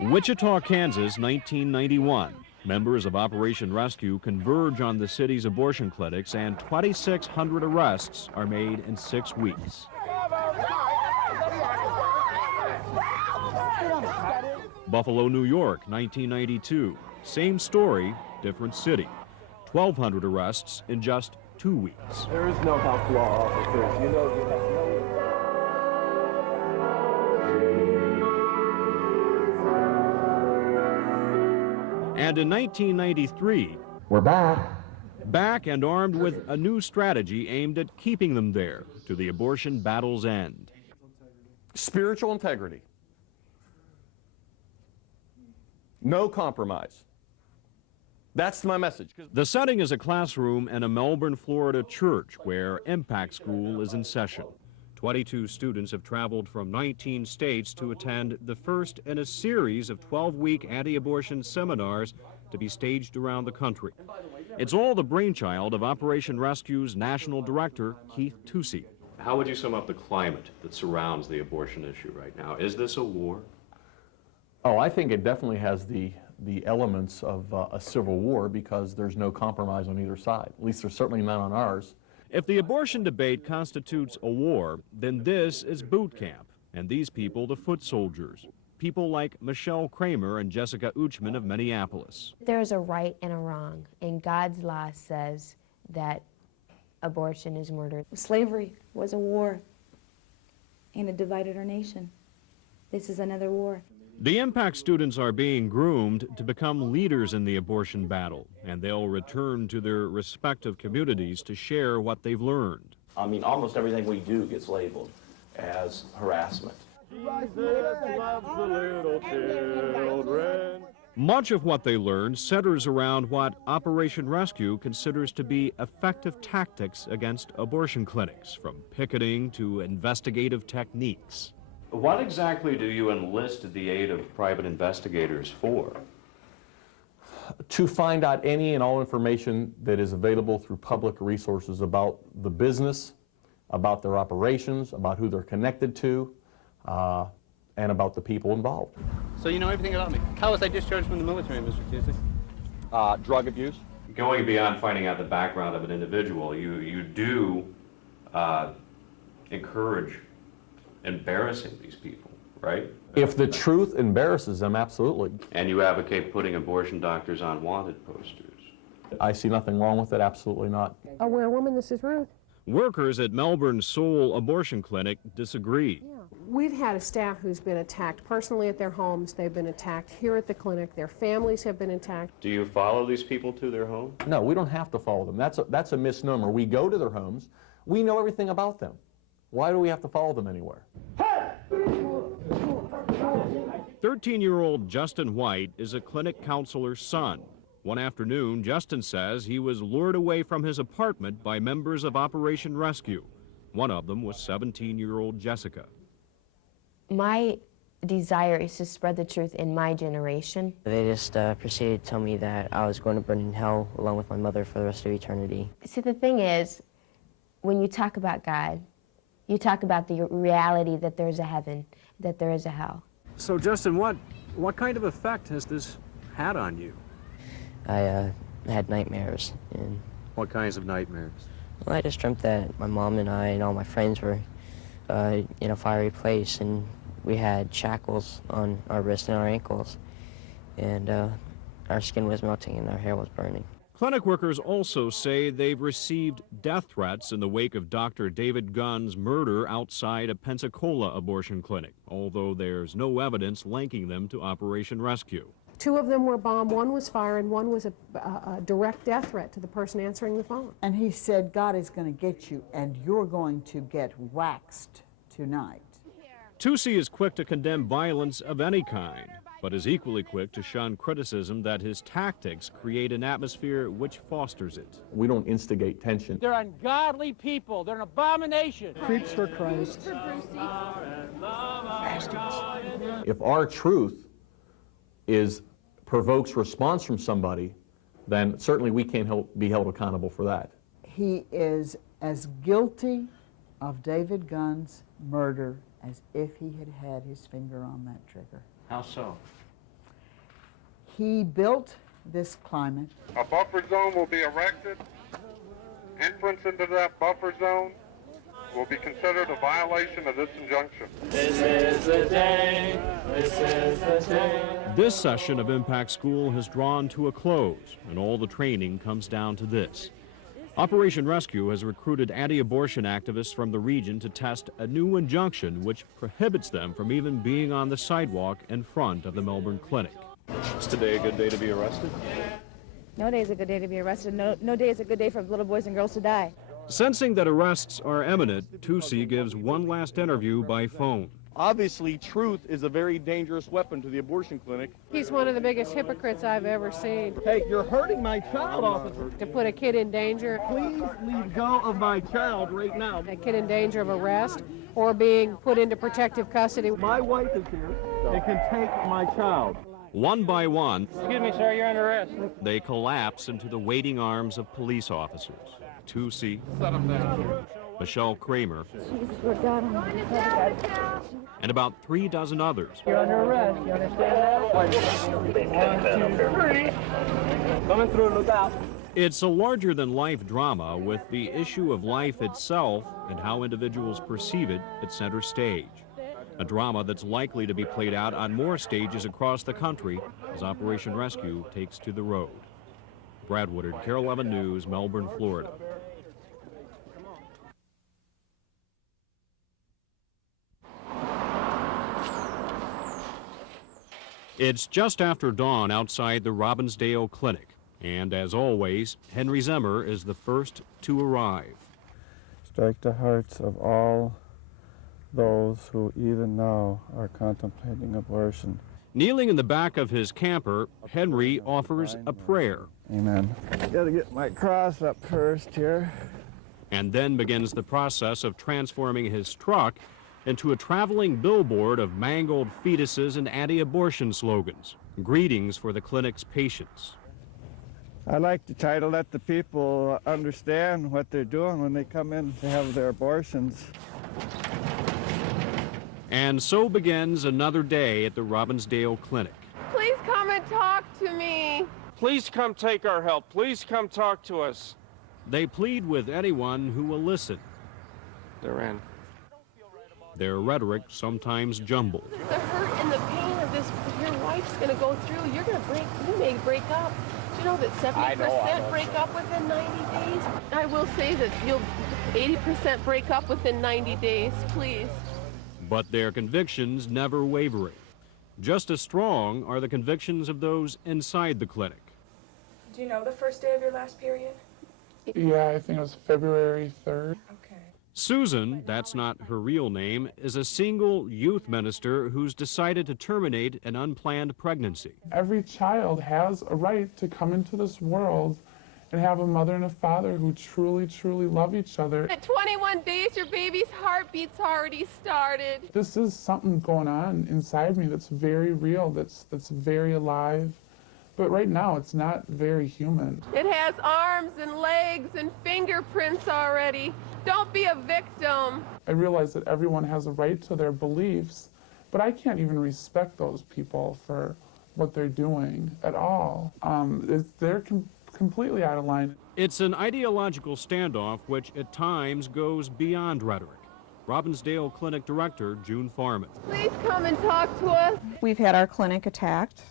Wichita, Kansas, 1991. Members of Operation Rescue converge on the city's abortion clinics, and 2,600 arrests are made in 6 weeks. Buffalo, New York, 1992. Same story, different city. 1,200 arrests in just 2 weeks. There is no health law officers. You know, And in 1993, we're back. Back and armed with a new strategy aimed at keeping them there to the abortion battle's end. spiritual integrity. No compromise. That's my message. The setting is a classroom in a Melbourne, Florida church where Impact School is in session. 22 students have traveled from 19 states to attend the first in a series of 12-week anti-abortion seminars to be staged around the country. It's all the brainchild of Operation Rescue's national director, Keith Tusi. How would you sum up the climate that surrounds the abortion issue right now? Is this a war? Oh, I think it definitely has the elements of a civil war because there's no compromise on either side. At least there's certainly none on ours. If the abortion debate constitutes a war, then this is boot camp, and these people the foot soldiers. People like Michelle Kramer and Jessica Uchman of Minneapolis. There is a right and a wrong, and God's law says that abortion is murder. Slavery was a war, and it divided our nation. This is another war. The Impact students are being groomed to become leaders in the abortion battle, and they'll return to their respective communities to share what they've learned. I mean, almost everything we do gets labeled as harassment. Much of what they learned centers around what Operation Rescue considers to be effective tactics against abortion clinics, from picketing to investigative techniques. What exactly do you enlist the aid of private investigators for? To find out any and all information that is available through public resources about the business, about their operations, about who they're connected to, and about the people involved. So you know everything about me. How was I discharged from the military, Mr. Tusi? Drug abuse. Going beyond finding out the background of an individual, you do encourage embarrassing these people, right? If the truth embarrasses them, absolutely. And you advocate putting abortion doctors on wanted posters. I see nothing wrong with it, absolutely not. Oh, we're a woman, this is Ruth. Workers at Melbourne's Soul Abortion Clinic disagree. Yeah. We've had a staff who's been attacked personally at their homes. They've been attacked here at the clinic. Their families have been attacked. Do you follow these people to their home? No, we don't have to follow them. That's a misnomer. We go to their homes. We know everything about them. Why do we have to follow them anywhere? 13-year-old Justin White is a clinic counselor's son. One afternoon, Justin says he was lured away from his apartment by members of Operation Rescue. One of them was 17-year-old Jessica. My desire is to spread the truth in my generation. They just proceeded to tell me that I was going to burn in hell along with my mother for the rest of eternity. See, the thing is, when you talk about God, you talk about the reality that there is a heaven, that there is a hell. So, Justin, what kind of effect has this had on you? I had nightmares. And What kinds of nightmares? well, I just dreamt that my mom and I and all my friends were in a fiery place, and we had shackles on our wrists and our ankles, and our skin was melting and our hair was burning. Clinic workers also say they've received death threats in the wake of Dr. David Gunn's murder outside a Pensacola abortion clinic, although there's no evidence linking them to Operation Rescue. 2 of them were bombed, 1 was fire, and 1 was a direct death threat to the person answering the phone. And he said, God is going to get you, and you're going to get waxed tonight. Tusi is quick to condemn violence of any kind, but is equally quick to shun criticism that his tactics create an atmosphere which fosters it. We don't instigate tension. They're ungodly people. They're an abomination. Preach for Christ. If our truth provokes response from somebody, then certainly we can't be held accountable for that. He is as guilty of David Gunn's murder as if he had had his finger on that trigger. How so? He built this climate. A buffer zone will be erected. Entrance into that buffer zone will be considered a violation of this injunction. This is the day, this is the day. This session of Impact School has drawn to a close, and all the training comes down to this. Operation Rescue has recruited anti-abortion activists from the region to test a new injunction which prohibits them from even being on the sidewalk in front of the Melbourne clinic. Is today a good day to be arrested? No day is a good day to be arrested. No day is a good day for little boys and girls to die. Sensing that arrests are imminent, Tusi gives one last interview by phone. Obviously, truth is a very dangerous weapon to the abortion clinic. He's one of the biggest hypocrites I've ever seen. Hey, you're hurting my child, officer. To put a kid in danger, Please leave go of my child right now. a kid in danger of arrest or being put into protective custody. My wife is here and can take my child. One by one, Excuse me, sir, you're under arrest. they collapse into the waiting arms of police officers. Tusi, Michelle Kramer, and about 3 dozen others. You're under arrest, you understand that? Coming through, look out. It's a larger-than-life drama with the issue of life itself and how individuals perceive it at center stage. A drama that's likely to be played out on more stages across the country as Operation Rescue takes to the road. Brad Woodard, Carol 11 News, Melbourne, Florida. It's just after dawn outside the Robbinsdale Clinic, and as always, Henry Zimmer is the first to arrive. Strike the hearts of all those who even now are contemplating abortion. Kneeling in the back of his camper, Henry offers a prayer. Amen. Gotta get my cross up first here. And then begins the process of transforming his truck into a traveling billboard of mangled fetuses and anti-abortion slogans. Greetings for the clinic's patients. I like the title, let the people understand what they're doing when they come in to have their abortions. And so begins another day at the Robbinsdale Clinic. Please come and talk to me. Please come take our help. Please come talk to us. They plead with anyone who will listen. They're in. Their rhetoric sometimes jumbled. The hurt and the pain of this, your wife's going to go through. You may break up. Do you know that 70% break up within 90 days? I will say that you'll 80% break up within 90 days, please. But their convictions never wavering. Just as strong are the convictions of those inside the clinic. Do you know the first day of your last period? Yeah, I think it was February 3rd. Okay. Susan, that's not her real name, is a single youth minister who's decided to terminate an unplanned pregnancy. Every child has a right to come into this world and have a mother and a father who truly, truly love each other. At 21 days, your baby's heartbeat's already started. This is something going on inside me that's very real, that's very alive. But right now, it's not very human. It has arms and legs and fingerprints already. Don't be a victim. I realize that everyone has a right to their beliefs, but I can't even respect those people for what they're doing at all. They're completely out of line. It's an ideological standoff which at times goes beyond rhetoric. Robbinsdale Clinic Director June Farman. Please come and talk to us. We've had our clinic attacked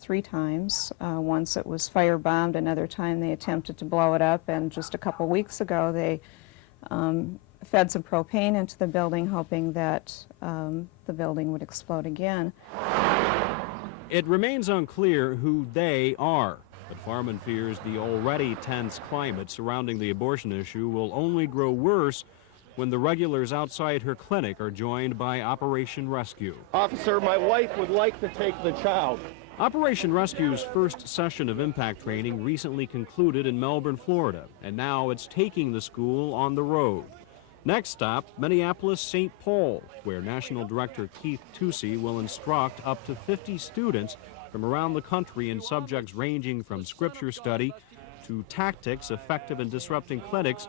3 times. Once it was firebombed, another time they attempted to blow it up, and just a couple weeks ago they fed some propane into the building, hoping that the building would explode again. It remains unclear who they are, but Farman fears the already tense climate surrounding the abortion issue will only grow worse when the regulars outside her clinic are joined by Operation Rescue. Officer, my wife would like to take the child. Operation Rescue's first session of impact training recently concluded in Melbourne, Florida, and now it's taking the school on the road. Next stop, Minneapolis-St. Paul, where National Director Keith Tusi will instruct up to 50 students from around the country in subjects ranging from scripture study to tactics effective in disrupting clinics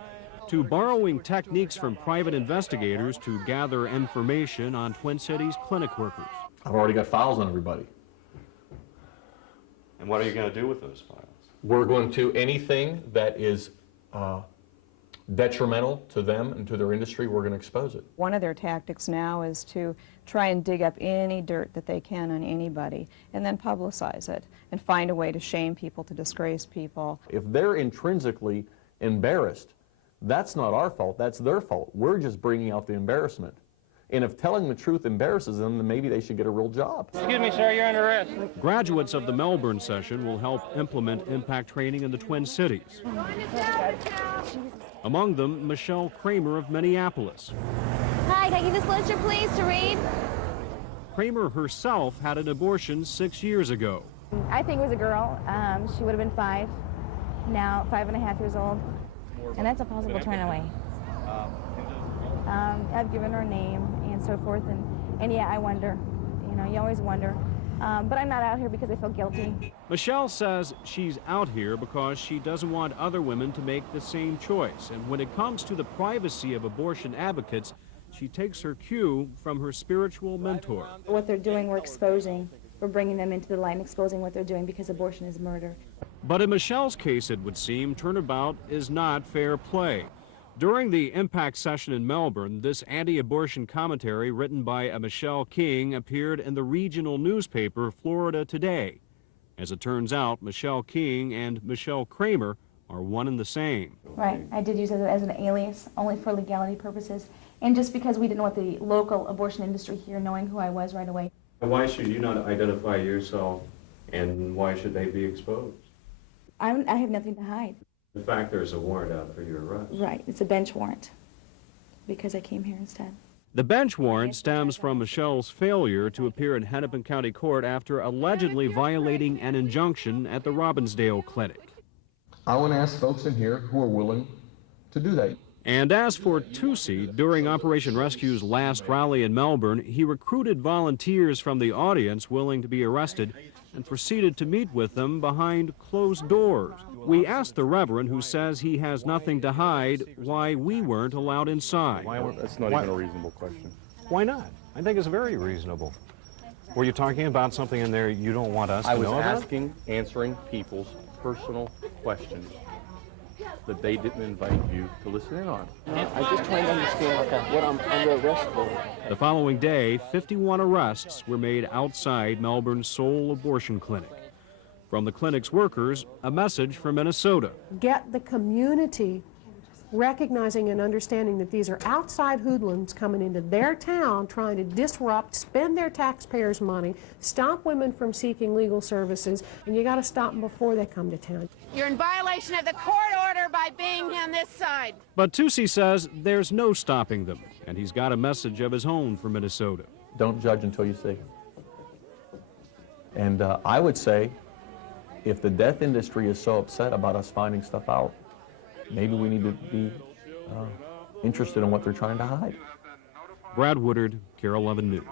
to borrowing techniques from private investigators to gather information on Twin Cities clinic workers. I've already got files on everybody. And what are you going to do with those files? We're going to, anything that is detrimental to them and to their industry, we're going to expose it. One of their tactics now is to try and dig up any dirt that they can on anybody and then publicize it and find a way to shame people, to disgrace people. If they're intrinsically embarrassed, that's not our fault, that's their fault. We're just bringing out the embarrassment. And if telling the truth embarrasses them, then maybe they should get a real job. Excuse me, sir, you're under arrest. Graduates of the Melbourne session will help implement impact training in the Twin Cities. Among them, Michelle Kramer of Minneapolis. Hi, can I give this literature, please, to read? Kramer herself had an abortion 6 years ago. I think it was a girl. She would have been 5, now 5.5 years old. And that's a possible turn away. I've given her a name and so forth, and yeah, I wonder. You know, you always wonder. But I'm not out here because I feel guilty. Michelle says she's out here because she doesn't want other women to make the same choice. And when it comes to the privacy of abortion advocates, she takes her cue from her spiritual mentor. What they're doing, we're exposing. We're bringing them into the light and exposing what they're doing because abortion is murder. But in Michelle's case, it would seem, turnabout is not fair play. During the Impact session in Melbourne, this anti-abortion commentary written by a Michelle King appeared in the regional newspaper Florida Today. As it turns out, Michelle King and Michelle Kramer are one and the same. Right. I did use it as an alias, only for legality purposes, and just because we didn't want the local abortion industry here knowing who I was right away. Why should you not identify yourself, and why should they be exposed? I have nothing to hide. In fact, there's a warrant out for your arrest. Right. It's a bench warrant because I came here instead. The bench warrant stems from Michelle's failure to appear in Hennepin County Court after allegedly violating an injunction at the Robbinsdale Clinic. I want to ask folks in here who are willing to do that. And as for Tusi, during Operation Rescue's last rally in Melbourne, he recruited volunteers from the audience willing to be arrested and proceeded to meet with them behind closed doors. We asked the Reverend, who says he has nothing to hide, why we weren't allowed inside. That's not even a reasonable question. Why not? I think it's very reasonable. Were you talking about something in there you don't want us to know about? I was answering people's personal questions that they didn't invite you to listen in on. I'm just trying to understand what I'm under arrest for. The following day, 51 arrests were made outside Melbourne's sole abortion clinic. From the clinic's workers, a message from Minnesota. Get the community recognizing and understanding that these are outside hoodlums coming into their town trying to disrupt, spend their taxpayers' money, stop women from seeking legal services, and you got to stop them before they come to town. You're in violation of the court order by being on this side. But Tusi says there's no stopping them, and he's got a message of his own for Minnesota. Don't judge until you see. And I would say, if the death industry is so upset about us finding stuff out, maybe we need to be interested in what they're trying to hide. Brad Woodard, Carol 11 News.